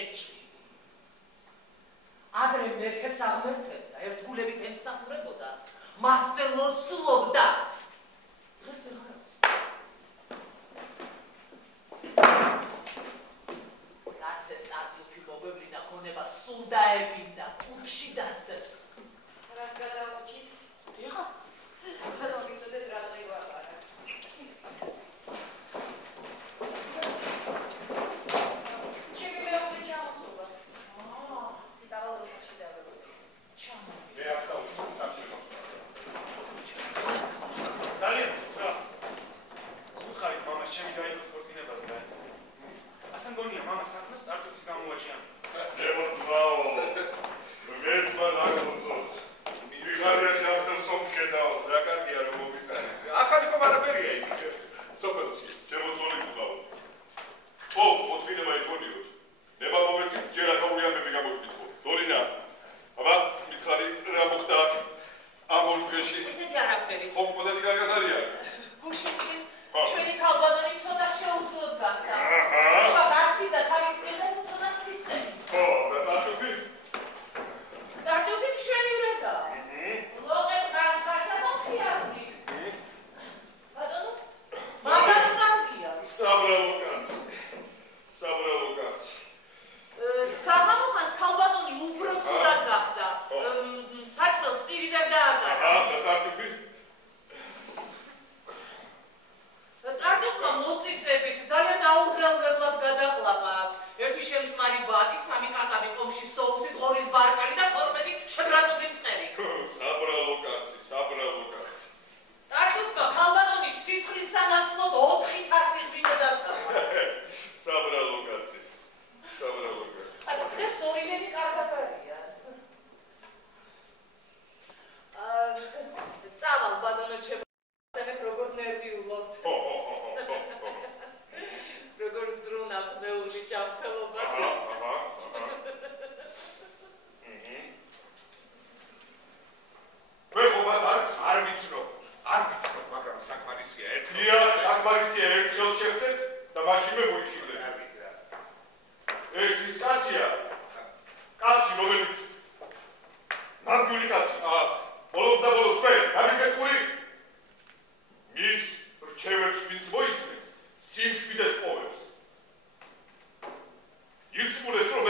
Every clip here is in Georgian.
შეჭრილი. ადრე მეფეს აღმერთებდა, ერთგულებით ემსახურებოდა, მასზე ლოცულობდა. დღეს ვეღარაც. რაც ეს ტარტუფი მოგევლიდა, ქონება სულ დაებინდა, კუთხში დასდებს. რას გადავუჭით? ეხა ხალხო მიწოდეთ რა დღე გვაყარა. ჩემი მეუღლე ჩამოსულა. სავალდოში დავებოდი. მე არ დავუჭი საფრთხეს. ძალიან რა. უთხარით მამას ჩემი დაიგოს ქორწინებას და ასან გონია მამა საქმეს ტარტუფის გამოაჩიან. ებოთმაო. მეერთმა დაგმოწოს. მიგარია ჯამთან სომხედაო, რა კარგია რომ მოვისწრებთ. ახალი ხომ არაფერია იქ. სოფელში, შემოწოლისმაო. ო, მოთმინე მაიგონიოთ. ნება მომეცით ჯერ აკაული ამბები გამოგკითხო. დორინა. აბა, მითხარი რა მოხდა აქ? ამ ორ დღეში. ესეთი არაფერი. ხომ ყველანი კარგად არიან? გუშინი ჩვენი ქალბატონი ცოტა შეუძლოდ გახდა. ეხლა გაცივდა თავის პირდან ცოტა სიცხემის. ო, და ტარტუფი? ტარტუფი მშვენივრება. ლოყე გაშგაშა და ხიარული. ბატონო, მაგაც კარგია. საბრალო კაცი. საბრალო კაცი. საღამოხანს ქალბატონი უფრო ცუდად გახდა. საჭმელს პირიდან დააკარგა. და ტარტუფი? ტარტუფმა მოწიგზებით ძალიან აუღელებლად გადაყლაპა. ერთი შემწმარი ბატი, სამი კაკაბი ყომში სოუსით, ღორის ბარკალი და 12 შებრაწული მწყერი. საბრალო კაცი, საბრალო კაცი. ტარტუფმა ქალბატონის სისხლის სანაცვლოდ 400 ღვინო დაწვა. საბრალო კაცი. საბრალო კაცი. დღეს ორინელი კარგად არიან. წავალ ბატონო ჩემო, როგორ ნერვიულობთ. როგორ ზრუნავთ მეუღლის ჯანმრთელობას. მე ხომას არ ვიცნობ, მაგრამ საკმარისია ერთხელ. საკმარისია ერთხელ შევხვდეთ და მაშინვე მოიხიბლეთ. ეს ის კაცია. კაცი, რომელიც ნამდვილი კაცი. ბოლოს და ბოლოს მე, გამიგეთქური. მის რჩევებს ვინც მოისმენს, სიმშვიდეს პოვებს. ირწმუნებს, რომ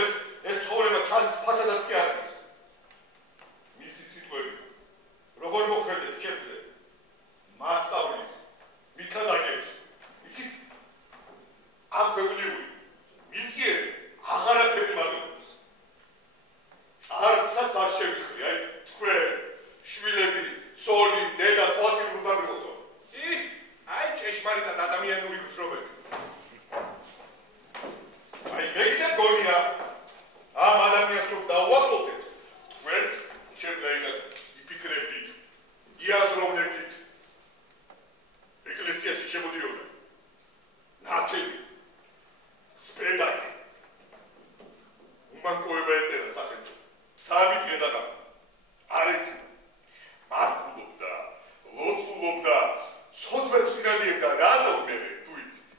ეს ცხოვრება ჩანს ფასადაც კი არ არის. მისი სიტყვები როგორ მოქმედებს ჩემზე, მასწავლის, მითადაგებს. იცით, ამ ქვეყნიური მიწიერი აღარაფერი მაგნობს. წარცაც არ შევიხრი, აი თქვენ შვილები, ცოლი, დედა, ყვავილი უნდა მიყოწო. აი ჭეშმარიტად ადამიანური გრძნობები. აი მეკითხე გონია ამ ადამიანს რომ დაუახლოვდეთ, თქვენც შევლენად იფიქრებდით, იაზროვნებდით. ეკლესიაში შემოდიოდნენ. ნათელი, სპედაკი. უმანკოება ეწერა სახელმწიფო. სამი დღედაგა არ ეცინა. მარკულობდა, ლოცულობდა, ცოდვებს ინანიებდა რატომ მე თუ იცით?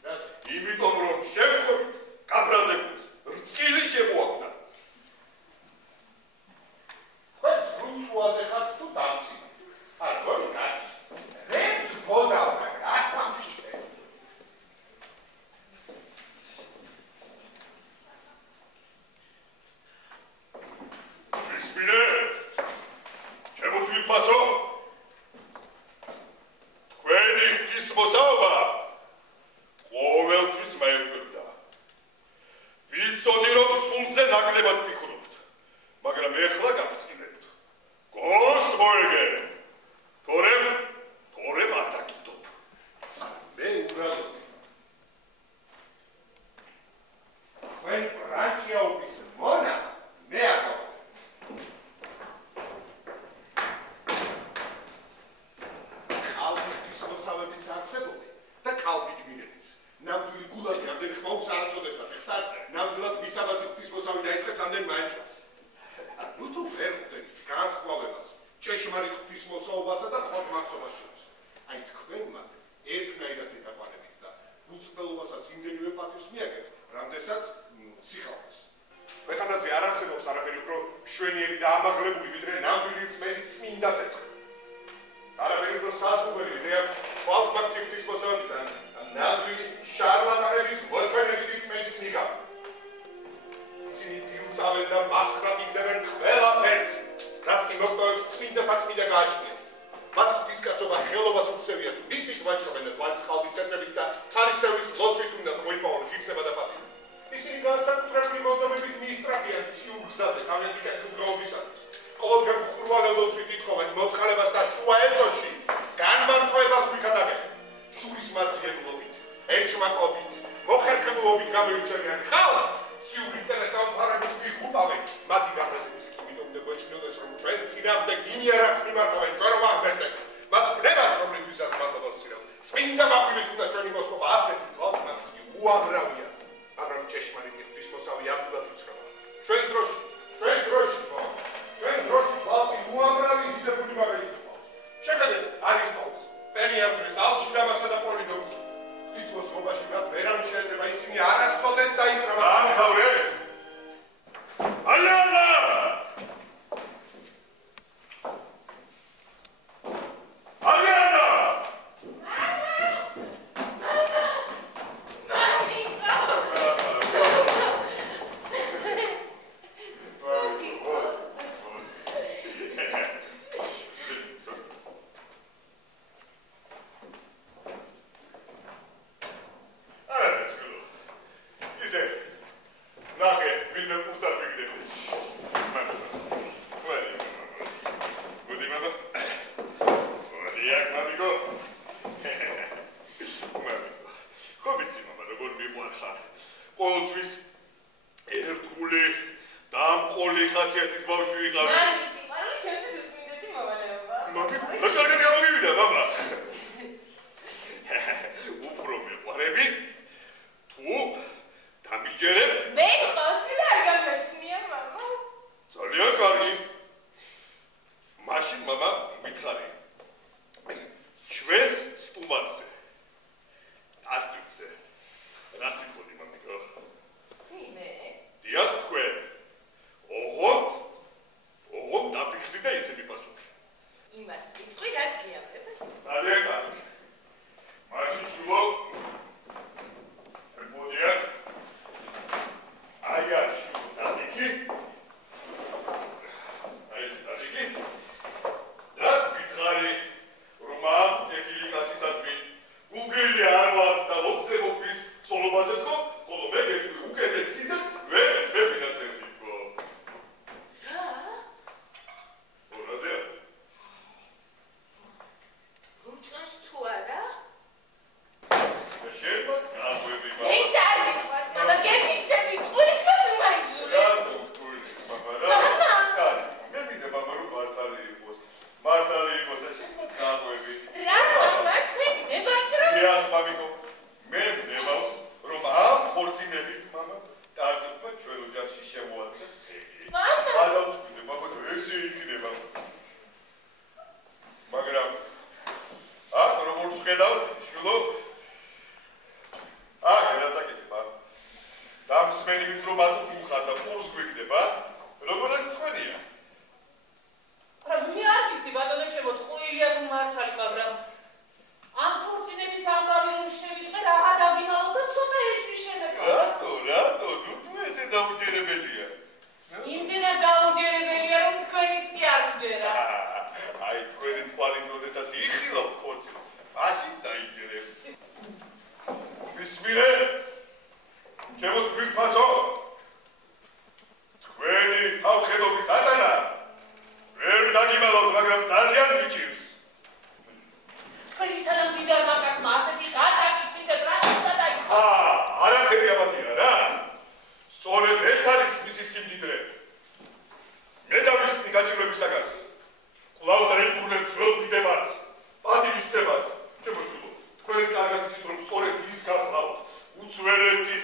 იმიტომ რომ შემთხვევით კაბრაზებულს რწყილი შემოაგდა. თქვენ სრულშუაზე ხართ თუ დამცი? არ გონი კარგი. რემს გონავდა, რას დამხიძე? ისმინე, შემოწვირფასო, თქვენი ღვთისმოსაობა ყოველთვის მაერკვებდა. ვიცოდი, რომ სულზე ნაკლებად ფიქრობთ, მაგრამ ეხლა გაფრთხილებთ. გოს მოეგე, თორემ არ დაგიდობ. მე უბრალოდ თქვენ ბრანჭიაობის მონა მე არ გავხდები. ყალბი ღვთისმოსავების არსებობი და ყალბი გმინებიც. ნამდვილი გულაგი ამდენ ხმაურს არასოდესად ეხტარზე. ნამდვილად მისაბაძი ღვთისმოსავი დაიწყებთ ამდენ მაინჩვას. ნუ თუ ვერ ხვდებით განსხვავებას ჭეშმარიტ ღვთისმოსაობასა და ხოთმარცობას შორის. აი თქვენმა ერთნაირად ეთაყვანებით და უწყლობასაც იმდენივე პატივს მიაგებთ, რამდენსაც სიხალხეს. მშვენიერი და ამაღლებული, ვიდრე ნამდვილი რწმენის წმინდა ცეცხლი. არაფერი უფრო საზღვრელი ვიდრე ხვალთმაქცი ღვთისმოსავების ან ნამდვილი შარლატანების მოწვენებითი რწმენის მიღება. ისინი ფილწავენ და მასხრად იგდებენ ყველაფერს, რაც კი მოგვწევს წმინდათა წმინდა გააჩნიათ. მათ ღვთისკაცობა ხელობაც უწევიათ, ისიც ვაჭრობენ და თვალის ხალდის წესებით და თალისეულის ლოცვით უნდა მოიპოვონ ღირსება და პატივი. ისინი განსაკუთრებული მოდომებით მიისწრაფიან ციურ გზაზე თანამედროვე ტექნოლოგიისათვის. ყოველდღე მხურვა და ლოცვით ითხოვენ მოწყალებას და შუა ეზოში განმარტოებას ვიქადაგებენ. შურის მაძიებლობით, ეჭვმაკობით, მოხერხებულობით გამოირჩევიან ხალხს ციურ ინტერესავთ მიხუტავენ მათი გამრავლების კიბით უნდა გვეჩნიოდეს რომ ჩვენს წინააღმდეგ იმიერას მიმართავენ ჩვენ რომ აღმერთենք მათ ნებას რომლითვისაც მადლობას ვცინავ წმინდა მაფრინით უნდა ჩვენი მოსპობა ასეთი თვალთმაქცი უამრავია მაგრამ ჭეშმარიტი ღვთისმოსავი ადვილად იცხრება ჩვენს დროში თვალთი უამრავი დიდებული მაგალითი ყავს შეხედეთ არისტოტელეს პერიანდრის ალჩიდამასა და პოლიდორს ღვთისმოსობაში მათ ვერავინ შეეძება ისინი არასოდეს დაიტრავა ამთავრეთ ალიანა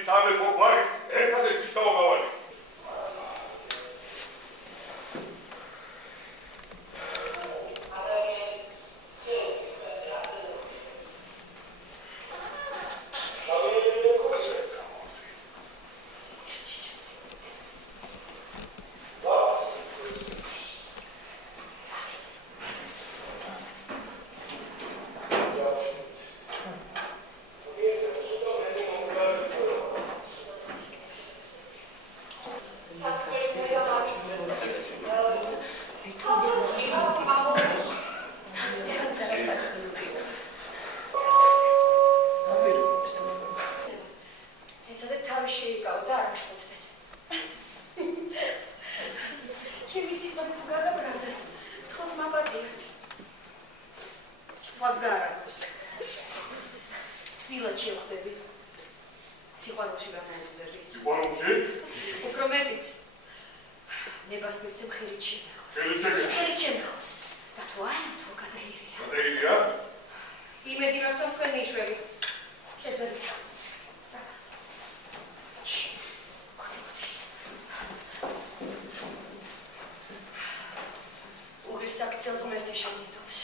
სამეფო გვარის ერთადერთი დილად შევხვდები. სიყვარულში გამოუვდები. სიყვარულში? უფრო მეტიც. ნებასმირცე მხილით შემეხოს. ხელით შემეხოს. და თუ არა, თუ გადაირია. გადაირია? იმედი მაქვს, რომ თქვენ მიშვები. შეგვიძლია. უღირს აქციელს მერტი შემიდობს.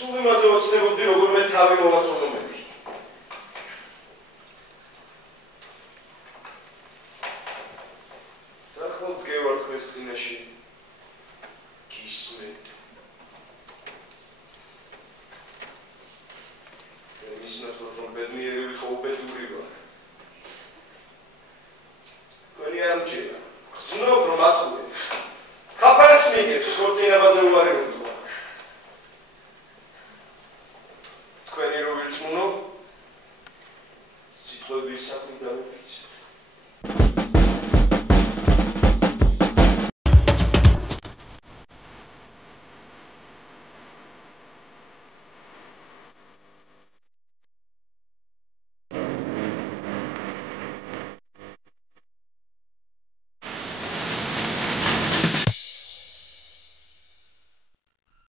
სულ იმაზე ოცნებობდი, როგორ მე თავი მოვაწოდო მეთქი. და ახლა ვდგევარ თქვენს წინაშე. გისმენთ. მისნათ, რომ ბედნიერი